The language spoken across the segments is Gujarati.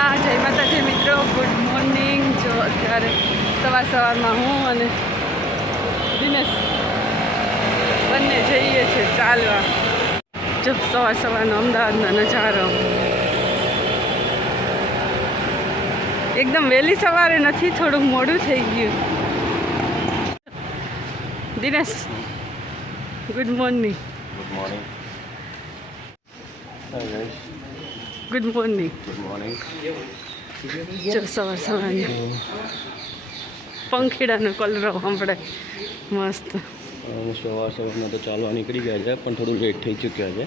જય માતાજી મિત્રો, ગુડ મોર્નિંગ। જો અત્યારે સવારમાં હું અને દિનેશ બંને જઈએ છીએ ચાલવા। જો સવારનો અમદાવાદનો નજારો એકદમ વહેલી સવારે નથી, થોડુંક મોડું થઈ ગયું। Dinesh good morning. Good morning. Good morning. Good morning. જો સવારની પંખીડાનો કલરવ સંભળાય મસ્ત। સવારમાં તો ચાલવા નીકળી ગયા છે, પણ થોડું લેટ થઈ ચૂક્યા છે।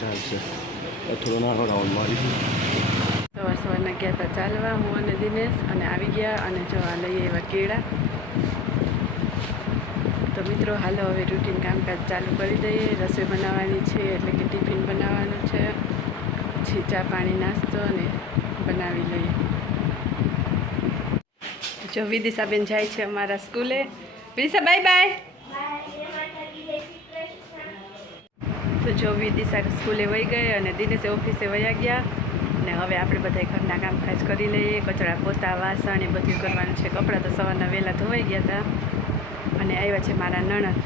ચાલશે, થોડો નાનો રાઉન્ડ મારીશું। સવારના ગયા હતા ચાલવા હું અને દિનેશ, અને આવી ગયા અને જો આ લઈએ એવા કેળા। તો મિત્રો હાલો હવે રૂટીન કામકાજ ચાલુ કરી દઈએ। રસોઈ બનાવવાની છે, એટલે કે ટિફિન બનાવવાનું છે, પછી ચા પાણી નાસ્તો અને બનાવી લઈએ। જો વિદિશાબેન જાય છે અમારા સ્કૂલે। Vidisha bye bye. તો જો વિદિશા સ્કૂલે વહી ગઈ અને દિનેશે ઓફિસે વયા ગયા, અને હવે આપણે બધા ઘરના કામકાજ કરી લઈએ। કચરા પોતા વાસણ એ બધું કરવાનું છે। કપડાં તો સવારના વહેલા ધોવાઈ ગયા હતા, અને આવ્યા છે મારા નણંદ,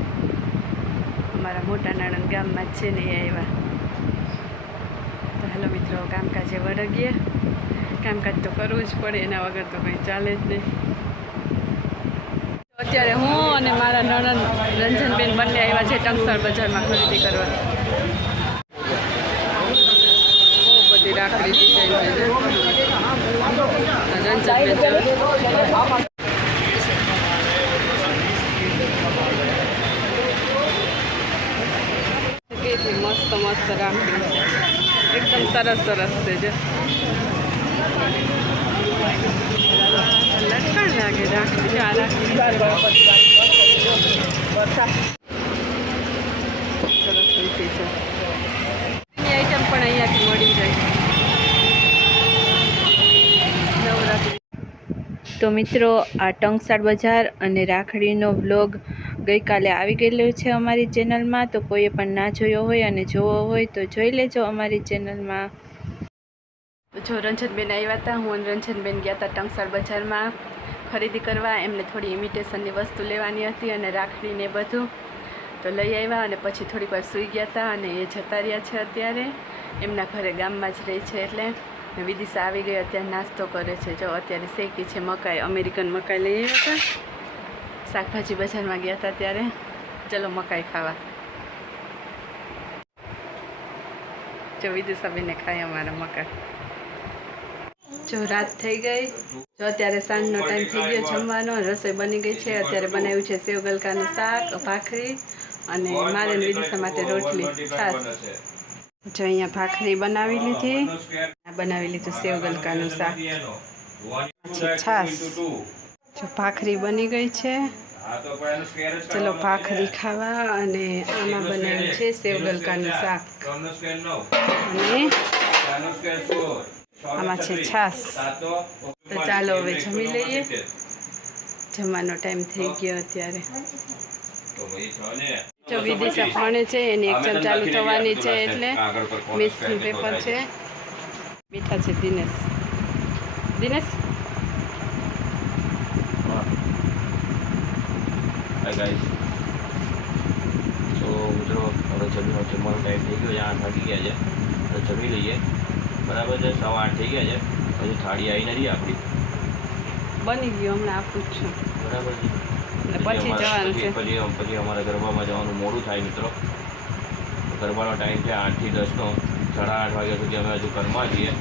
અમારા મોટા નણંદ ગામમાં જ છે ને એ આવ્યા। તો હાલો મિત્રો કામકાજે વળગીએ। કામકાજ તો કરવું જ પડે, એના વગર તો કંઈ ચાલે જ નહીં। અત્યારે હું અને મારા નણંદ રંજનબેન બંને આવ્યા છે ટંકસર બજારમાં ખરીદી કરવા। બહુ બધી રાખડી ડિઝાઇન છે। રંજનબેન મસ્ત મસ્ત રાખડી છે, એકદમ સરસ સરસ છે। જો લટકણ લાગે રાખડી, જો આ રાખડી સરસ મીઠી છે। એની આઈટમ પણ અહીંયાથી મળી જાય નવરાત્રી। તો મિત્રો આ ટંકસાળ બજાર અને રાખડીનો વ્લોગ ગઈકાલે આવી ગયેલો છે અમારી ચેનલમાં। તો કોઈએ પણ ના જોયો હોય અને જોવો હોય તો જોઈ લેજો અમારી ચેનલમાં। જો રંજનબેન આવ્યા હતા, હું અને રંજનબેન ગયા હતા ટંકસાળ બજારમાં ખરીદી કરવા। એમને થોડી ઇમિટેશનની વસ્તુ લેવાની હતી અને રાખડીને બધું તો લઈ આવ્યા, અને પછી થોડીક વાર સૂઈ ગયા હતા, અને એ જતા રહ્યા છે અત્યારે એમના ઘરે, ગામમાં જ રહી છે એટલે। વિદિશા આવી ગઈ, અત્યારે નાસ્તો કરે છે। જો અત્યારે શેકી છે મકાઈ, અમેરિકન મકાઈ લઈ આવ્યા હતા। શાકભાજી બજારમાં ગયા હતા ત્યારે, ચલો મકાઈ ખાવા। જો વિદિશાબેને ખાય અમારા મકાઈ। જો રાત થઈ ગઈ, જો અત્યારે સાંજનો ટાઈમ થઈ ગયો જમવાનો, રસોઈ બની ગઈ છે। અત્યારે બનાવ્યું છે સેવ ગલકાનું શાક, ભાખરી, અને મારે વિદિશા માટે રોટલી છાશ। જો અહીંયા ભાખરી બનાવી લીધી, બનાવી લીધું સેવ ગલકાનું શાક, પછી છાશ। જો ભાખરી બની ગઈ છે, ચલો ભાખરી ખાવા। અને આમાં બનાવ્યું છે સેવ ગલકાનું શાક, અને આમાં છે છાશ। તો ચાલો હવે જમી લઈએ, જમવાનો ટાઈમ થઈ ગયો અત્યારે। જો વિદિશા ભણે છે, એની એક્ઝામ ચાલુ થવાની છે, એટલે મેથ્સનું પેપર છે। બેઠા છે દિનેશ। Dinesh hi guys. તો મિત્રો હવે જમવાનો ટાઈમ થઈ ગયો છે, 8 વાગી ગયા છે, તો જમી લઈએ, બરાબર છે। 8:15 થઈ ગયા છે, હજુ થાળી આવી નથી આપણી, બની ગયું, હમણાં આપું જ છું, બરાબર છે। પછી જવાનું છે, પછી અમારે ગરબામાં જવાનું મોડું થાય મિત્રો। ગરબાનો ટાઈમ છે 8 થી 10 નો, 8:30 વાગ્યા સુધી અમે હજુ ઘરમાં છીએ।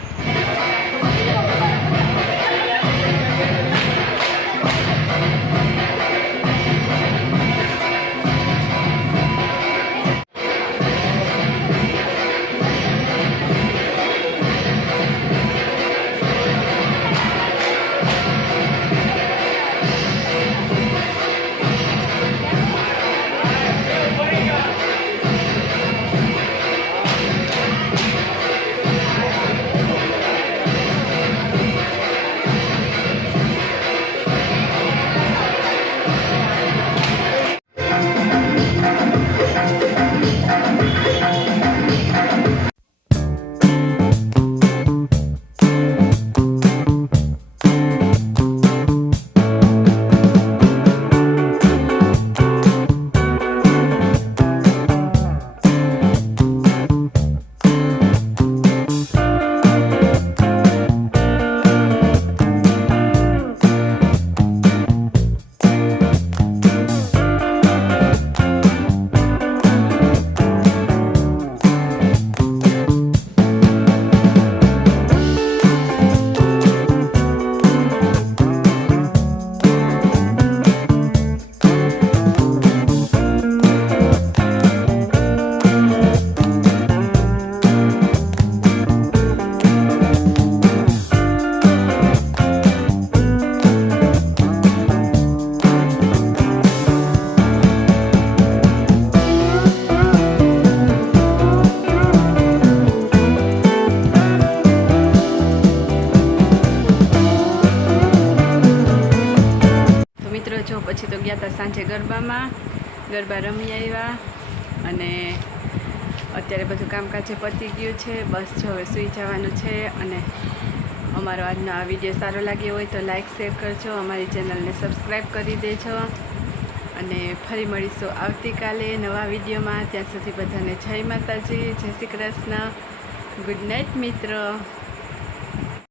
ગયા હતા સાંજે ગરબા રમી આવ્યા અને અત્યારે બધું કામકાજે પતી ગયું છે. બસ જો હવે સૂઈ જવાનું છે. અને અમારો આજનો આ વિડીયો સારો લાગ્યો હોય તો લાઈક શેર કરજો, અમારી ચેનલને સબસ્ક્રાઈબ કરી દેજો અને ફરી મળીશું આવતીકાલે નવા વિડીયોમાં. ત્યાં સુધી બધાને જય માતાજી, જય શ્રી કૃષ્ણ, ગુડ નાઇટ મિત્રો.